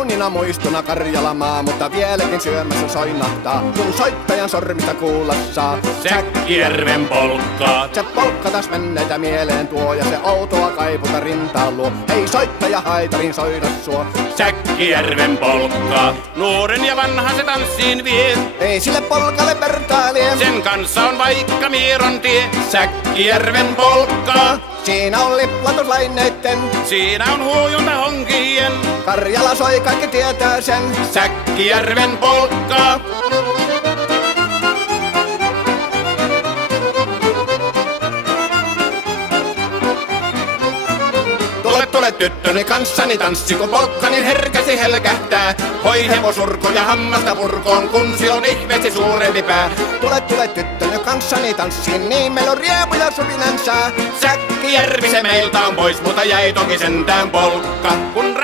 kauniina muistona Karjalamaa, mutta vieläkin syömässä soinahtaa, kun soittajan sormista kuulla saa. Säkkijärven polkkaa. Se polkka taas menneitä mieleen tuo, ja se outoa kaiputa rintaan luo. Ei soittaja haitarin soida suo. Säkkijärven polkkaa. Nuoren ja vanhan se tanssiin vie. Ei sille polkalle vertailie. Sen kanssa on vaikka Mieron tie. Säkkijärven polkkaa. Siinä on liplatuslaineitten. Siinä on huojunta honkien. Karjala soi, kaikki tietää sen. Säkkijärven polkkaa. Tule tyttöni kanssani tanssi, kun polkkani herkäsi helkähtää. Hoi hevosurko ja hammasta purkoon, kun se on ihmeesi suurempi pää. Tule tyttöni kanssani tanssiin, niin meillä on riepu ja suvinansa. Säkkijärvi se meiltä on pois, mutta jäi toki sentään polkka. Kun